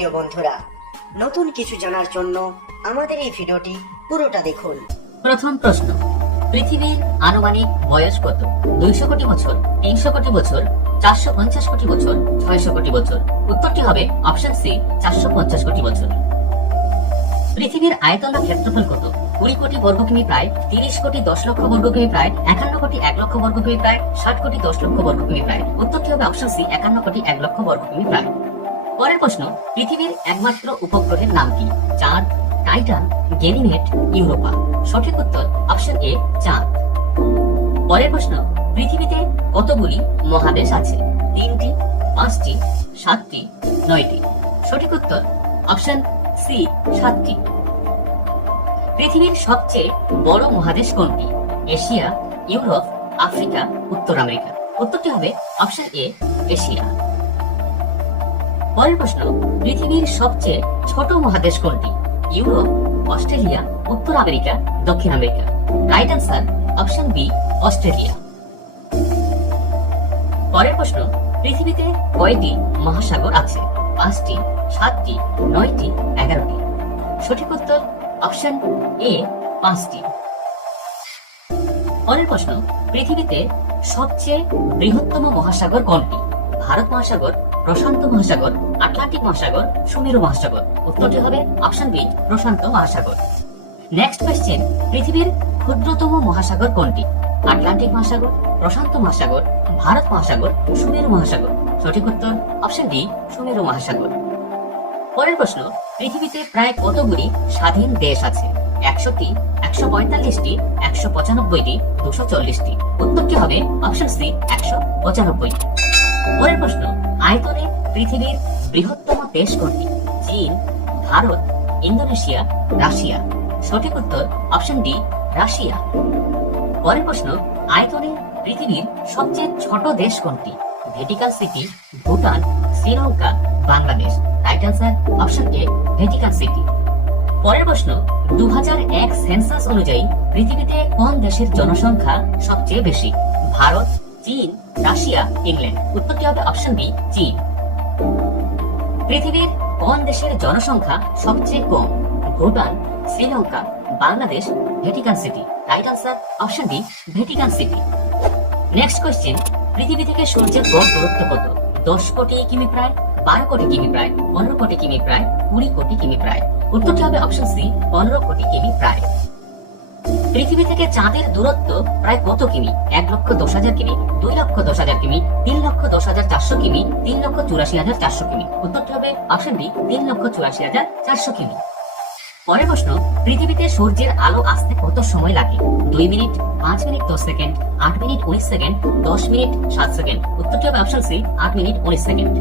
প্রিয় বন্ধুরা, নতুন কিছু জানার জন্য আমাদের এই ভিডিওটি পুরোটা দেখুন। প্রথম প্রশ্ন, পৃথিবীর আনুমানিক বয়স কত? 200 কোটি বছর, 300 কোটি বছর, 450 কোটি বছর, 600 কোটি বছর? উত্তরটি হবে অপশন সি, 450 কোটি বছর। পৃথিবীর আয়তন বা ক্ষেত্রফল কত? 20 কোটি বর্গ কিমি প্রায়, 30 কোটি 10 লক্ষ বর্গ কিমি প্রায়, 51 কোটি 1 লক্ষ বর্গ কিমি প্রায়, 60 কোটি 10 লক্ষ বর্গ কিমি প্রায়? উত্তরটি হবে অপশন সি, 51 কোটি 1 লক্ষ বর্গ কিমি প্রায়। পরের প্রশ্ন, পৃথিবীর একমাত্র উপগ্রহের নাম কি? চাঁদ, টাইটান, গ্যানিমেড, ইউরোপা? সঠিক উত্তর অপশন এ, চাঁদ। পরের প্রশ্ন, পৃথিবীতে কতগুলি মহাদেশ আছে? 3টি, 5টি, 7টি, 9টি? সঠিক উত্তর অপশন সি, 7টি। পৃথিবীর সবচেয়ে বড় মহাদেশ কোনটি? এশিয়া, ইউরোপ, আফ্রিকা, উত্তর আমেরিকা? উত্তরটি হবে অপশন এ, এশিয়া। পরের প্রশ্ন, পৃথিবীর সবচেয়ে ছোট মহাদেশ কোনটি? ইউরোপ, অস্ট্রেলিয়া, উত্তর আমেরিকা, দক্ষিণ America? Right answer option B, Australia. পরের প্রশ্ন, পৃথিবীতে কয়টি মহাসাগর আছে? 5টি, 7টি, 9টি, 11টি? সঠিক উত্তর অপশন এ, 5টি। পরের প্রশ্ন, পৃথিবীতে সবচেয়ে বৃহত্তম মহাসাগর কোনটি? ভারত মহাসাগর, প্রশান্ত মহাসাগর, আটলান্টিক মহাসাগর, সুমেরু মহাসাগর? উত্তরটি হবে অপশন বি, প্রশান্ত মহাসাগর। নেক্সট কোয়েশ্চেন, পৃথিবীর ক্ষুদ্রতম মহাসাগর কোনটি? আটলান্টিক মহাসাগর, প্রশান্ত মহাসাগর, ভারত মহাসাগর, সুমেরু মহাসাগর? সঠিক উত্তর অপশন ডি, সুমেরু মহাসাগর। পরের প্রশ্ন, পৃথিবীতে প্রায় কতগুলি স্বাধীন দেশ আছে? 100টি, 145টি, 195টি, 240টি? উত্তরটি হবে অপশন সি, 195টি। পরের প্রশ্ন, আয়তনে পৃথিবীর বৃহত্তম দেশ কোনটি? চীন, ভারত, ইন্দোনেশিয়া, রাশিয়া? সঠিক উত্তর অপশন ডি, রাশিয়া। পরের প্রশ্ন, আয়তনে পৃথিবীর সবচেয়ে ছোট দেশ কোনটি? Vatican city, Bhutan, Sri Lanka, Bangladesh? Right answer option A, Vatican city. পরের প্রশ্ন, 2001 সেন্সাস অনুযায়ী পৃথিবীতে কোন দেশের জনসংখ্যা সবচেয়ে বেশি? ভারত, চীন, রাশিয়া, ইংল্যান্ড? উত্তরটি হবে অপশন বি, চীন। পৃথিবীর কোন দেশের জনসংখ্যা সবচেয়ে কম? Bhutan, Sri Lanka, Bangladesh, Vatican city? Right answer option B, Vatican city. Next question, পৃথিবী থেকে সূর্যের গড় দূরত্ব কত? 10 কোটি কিমি প্রায়, 12 কোটি কিমি প্রায়, 15 কোটি কিমি প্রায়, 20 কোটি কিমি প্রায়? উত্তরটি হবে অপশন সি, 15 কোটি কিমি প্রায়। পৃথিবী থেকে চাঁদের দূরত্ব প্রায় কত কিমি? 1,10,000 কিমি, 2,10,000 কিমি, 3,10,400 কিমি, 3,84,400 কিমি? উত্তরটি হবে অপশন বি, 3,84,400 কিমি। পরের প্রশ্ন, পৃথিবীতে সূর্যের আলো আসতে কত সময় লাগে? 2 minute, 5 minute 10 second, 8 minute 19 second, 10 minute 7 second? উত্তরটি হবে অপশন সি, 8 মিনিট 19 সেকেন্ড।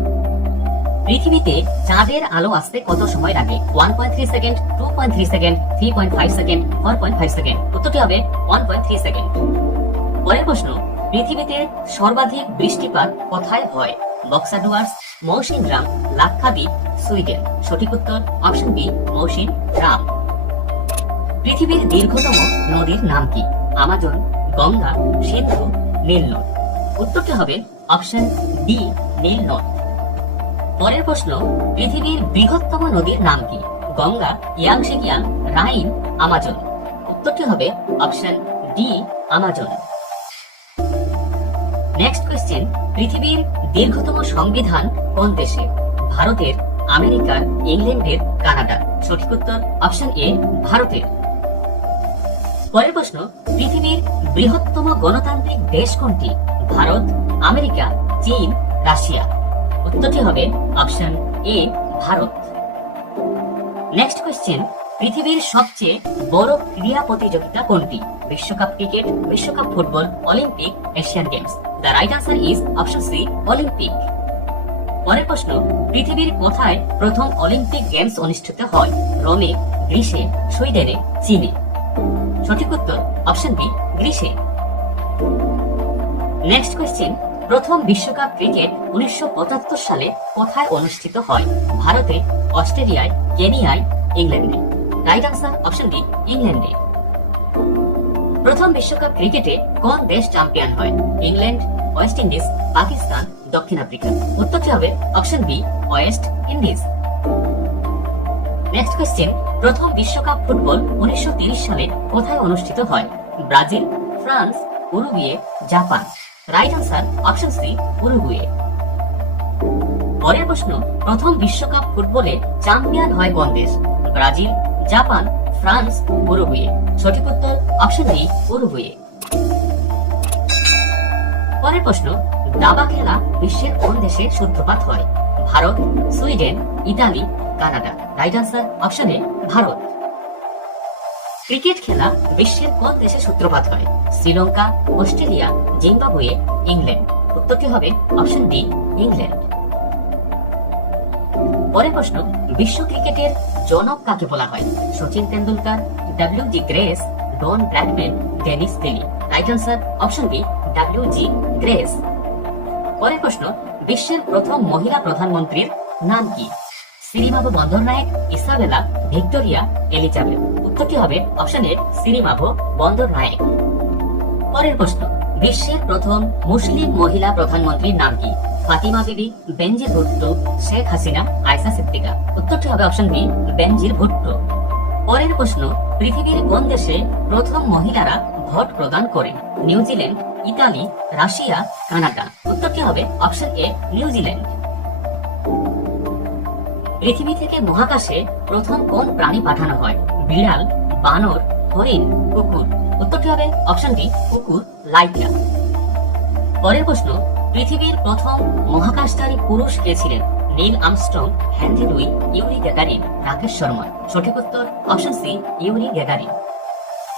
পৃথিবীতে চাঁদের আলো আসতে কত সময় লাগে? 1.3 সেকেন্ড, 2.3 সেকেন্ড, 3.5 সেকেন্ড, 4.5 সেকেন্ড? উত্তরটি হবে 1.3 সেকেন্ড। পরের প্রশ্ন, পৃথিবীতে সর্বাধিক বৃষ্টিপাত কোথায় হয়? বক্সাডুয়ার্স, মৌসিনরাম, লাক্ষাদ্বীপ, সুইডেন? সঠিক উত্তর অপশন বি, মৌসিনরাম। পৃথিবীর দীর্ঘতম নদীর নাম কি? আমাজন, গঙ্গা, সিন্ধু, নীল নদ? উত্তরটি হবে অপশন ডি, নীল নদ। পরের প্রশ্ন, পৃথিবীর বৃহত্তম নদীর নাম কি? গঙ্গা, ইয়াংশি কিয়াং, রাইন, আমাজন? উত্তরটি হবে option D, Amazon. Next question, পৃথিবীর দীর্ঘতম সংবিধান কোন দেশে? ভারতের, আমেরিকার, ইংল্যান্ডের, কানাডার? সঠিক উত্তর অপশন এ, ভারতের। পরের প্রশ্ন, পৃথিবীর বৃহত্তম গণতান্ত্রিক দেশ কোনটি? ভারত, আমেরিকা, চীন, রাশিয়া? উত্তরটি হবে option A, Bharat. Next question, পৃথিবীর সবচেয়ে বড় ক্রীড়া প্রতিযোগিতা কোনটি? বিশ্বকাপ ক্রিকেট, বিশ্বকাপ football, Olympic, Asian Games? The right answer is option C, Olympic. পরের প্রশ্ন, পৃথিবীর কোথায় প্রথম অলিম্পিক গেমস অনুষ্ঠিত হয়? রোমে, গ্রিসে, সুইডেনে, চীনে? সঠিক উত্তর অপশন বি, গ্রিসে। নেক্সট কোয়েশ্চেন, প্রথম বিশ্বকাপ ক্রিকেট 1975 সালে কোথায় অনুষ্ঠিত হয়? ভারতে, অস্ট্রেলিয়ায়, কেনিয়ায়, ইংল্যান্ডে? রাইট আনসার অপশন ডি, ইংল্যান্ডে। প্রথম বিশ্বকাপ ক্রিকেটে কোন দেশ চ্যাম্পিয়ন হয়? ইংল্যান্ড, ওয়েস্ট ইন্ডিজ, পাকিস্তান, দক্ষিণ আফ্রিকা? উত্তরটি হবে option B, West Indies. Next question, প্রথম বিশ্বকাপ ফুটবল 1930 সালে কোথায় অনুষ্ঠিত হয়? Brazil, France, Uruguay, Japan. Right answer option C, Uruguay. পরের প্রশ্ন, প্রথম বিশ্বকাপ ফুটবলে চ্যাম্পিয়ন হয় কোন দেশ? Brazil, Japan, France, Uruguay. সঠিক উত্তর অপশন ডি, উরুগুয়ে। পরের প্রশ্ন, দাবা খেলা বিশ্বের কোন দেশে সূত্রপাত হয়? Bharat, Sweden, Italy, Canada. Right answer option A, Bharat. Cricket খেলা বিশ্বের কোন দেশে সূত্রপাত হয়? Sri Lanka, Australia, Zimbabwe, England. উত্তরটি হবে অপশন ডি, ইংল্যান্ড। পরের প্রশ্ন, বিশ্ব ক্রিকেটের জনক কাকে বলা হয়? Sachin Tendulkar, W G. Grace, Don Bradman, Dennis Lillee. Right answer option B, W G. Grace. পরের প্রশ্ন, বিশ্বের প্রথম মহিলা প্রধানমন্ত্রীর নাম কি? Sirimavo Bandaranaike, Isabella, Victoria, Elizabeth. উত্তরটি হবে অপশন এ, সিরিমাভো বন্দরনায়েক। পরের প্রশ্ন, বিশ্বের প্রথম মুসলিম মহিলা প্রধানমন্ত্রীর নাম কি? ফাতিমা বিবি, বেনজির ভুট্টো, শেখ হাসিনা, আয়েশা সিদ্দিকা। উত্তরটি হবে অপশন বি, বেনজির ভুট্টো। পরের প্রশ্ন, পৃথিবীর কোন দেশে প্রথম মহিলারা ভোট প্রদান করেন? New Zealand, Italy, Russia, Canada. উত্তরটি হবে অপশন এ, নিউজিল্যান্ড। পৃথিবী থেকে মহাকাশে প্রথম কোন প্রাণী পাঠানো হয়? বিড়াল, বানর, হরিণ, কুকুর। উত্তরটি হবে অপশন ডি, কুকুর, লাইকা। পরের প্রশ্ন, পৃথিবীর প্রথম মহাকাশচারী পুরুষ কে ছিলেন? Neil Armstrong, Henry Louis, Yuri Gagarin, Rakesh Sharma. সঠিক উত্তর অপশন সি, ইউরি গ্যাগারিন।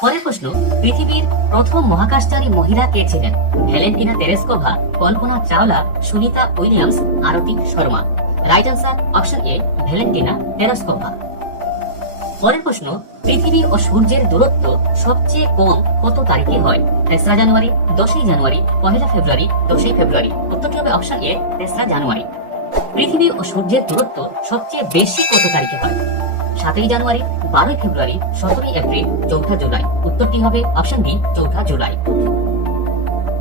পরের প্রশ্ন, পৃথিবীর প্রথম মহাকাশচারী মহিলা কে ছিলেন? Valentina Tereshkova, Kalpana Chawla, Sunita Williams, Aarti Sharma. Right answer option A, Valentina Tereshkova. পরের প্রশ্ন, পৃথিবী ও সূর্যের দূরত্ব সবচেয়ে কম কত তারিখে হয়? 3রা জানুয়ারি, 10ই জানুয়ারি, 1লা ফেব্রুয়ারি, 10ই ফেব্রুয়ারি। উত্তরটি হবে অপশন এ, 3রা জানুয়ারি। পৃথিবী ও সূর্যের দূরত্ব সবচেয়ে বেশি কত তারিখে হয়? 7ই জানুয়ারি, 12ই ফেব্রুয়ারি, 17ই এপ্রিল, 4ঠা জুলাই। উত্তরটি হবে অপশন বি, 4ঠা জুলাই।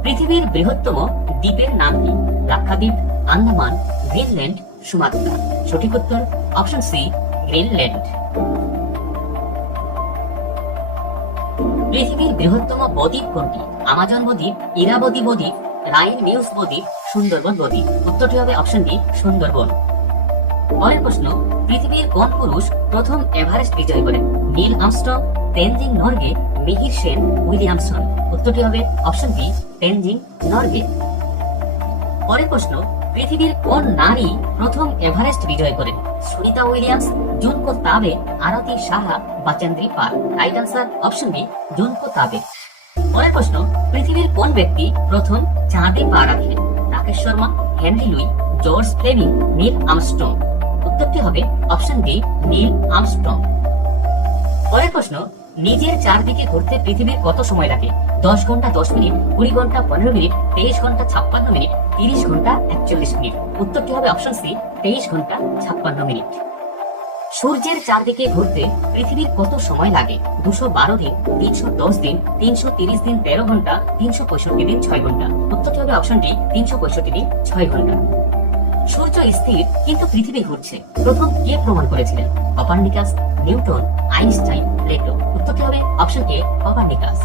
পৃথিবীর বৃহত্তম দ্বীপের নাম কি? Lakshadweep, Andaman, Greenland, Sumatra. সঠিক উত্তর অপশন সি, গ্রিনল্যান্ড। পৃথিবীর বৃহত্তম বদ্বীপ কোনটি? আমাজন বদ্বীপ, ইরাবতী বদ্বীপ, রাইন মিউস বদ্বীপ, সুন্দরবন বদ্বীপ। উত্তরটি হবে অপশন বি, সুন্দরবন। পরের প্রশ্ন, পৃথিবীর কোন পুরুষ প্রথম এভারেস্ট বিজয় করেন? Neil Armstrong, Tenzing Norgay, Mihir Sen, Williamson. উত্তরটি হবে অপশন বি, তেনজিং নরগে। পরের প্রশ্ন, পৃথিবীর কোন নারী প্রথম এভারেস্ট বিজয় করেন? Sunita Williams, Junko Tabei, Arti Saha, Bachendri Pal. Right answer option B, Junko Tabei. পরের প্রশ্ন, পৃথিবীর কোন ব্যক্তি প্রথম চাঁদে পা রাখেন? Rakesh Sharma, Henry Louis, George Fleming, Neil Armstrong. উত্তরটি হবে অপশন ডি, নীল আর্মস্ট্রং। পরের প্রশ্ন, নিজের চারদিকে ঘুরতে পৃথিবীর কত সময় লাগে? 10 ঘন্টা 10 মিনিট, 20 ঘন্টা 15 মিনিট, 23 ঘন্টা 56 মিনিট, 30 ঘন্টা 41 মিনিট। উত্তরটি হবে অপশন সি, 23 ঘন্টা 56 মিনিট। সূর্যের চারদিকে ঘুরতে পৃথিবীর কত সময় লাগে? 212 দিন, 310 দিন, 330 দিন 13 ঘন্টা, 365 দিন 6 ঘন্টা। উত্তরটি হবে অপশন ডি, 365 দিন 6 ঘন্টা। সূর্য স্থির কিন্তু পৃথিবী ঘুরছে, প্রথম কে প্রমাণ করেছিলেন? Copernicus, Newton, Einstein, Plato. উত্তরটি হবে অপশন এ, কোপার্নিকাস।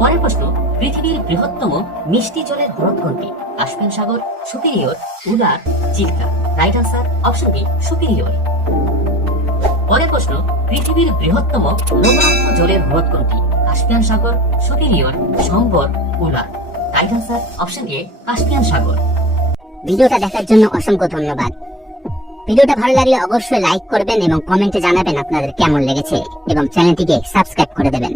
পরের প্রশ্ন, পৃথিবীর বৃহত্তম মিষ্টি জলের হ্রদ কোনটি? কাস্পিয়ান সাগর, Superior, Wular, Chilka. Right answer option B, Superior. পরের প্রশ্ন, পৃথিবীর বৃহত্তম লবণাক্ত জলের হ্রদ কোনটি? কাস্পিয়ান সাগর, Superior, Sambhar, Wular. Right answer option A, Caspian সাগর। ভিডিওটা দেখার জন্য অসংখ্য ধন্যবাদ। ভিডিওটা ভালো লাগলে অবশ্যই লাইক করবেন এবং কমেন্টে জানাবেন আপনাদের কেমন লেগেছে এবং চ্যানেলটিকে সাবস্ক্রাইব করে দেবেন।